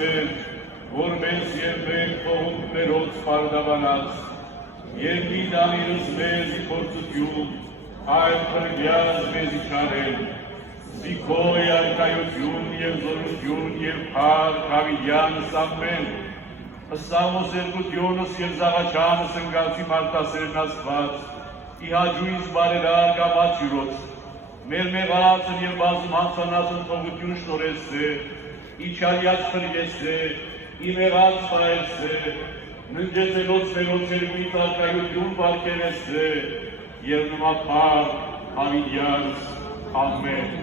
մեր, որ մեզ և մեր փողունքներոց պարդավանած, և մի դանիրս մեզ իփորձություն, այլ փրկյալ մեզ իչարել, Սիքո երկայություն և զորություն և փառք Դավիդյանս ամեն, Սամոս երկությունս և զաղաչանս ընկալցի մարդասերն Աստված, ի հաջույց բարերարկ ամաչյուրոց, մեր մեղածն և բազում հանցանածն թողություն շնորհեցե, իչարյաց փրկեցե, ի մեղած պահեցե, ննջեցելոց մերոց երկույթ արկայություն պարգևեցե, և նմա փառք Դավիդյանս ամեն։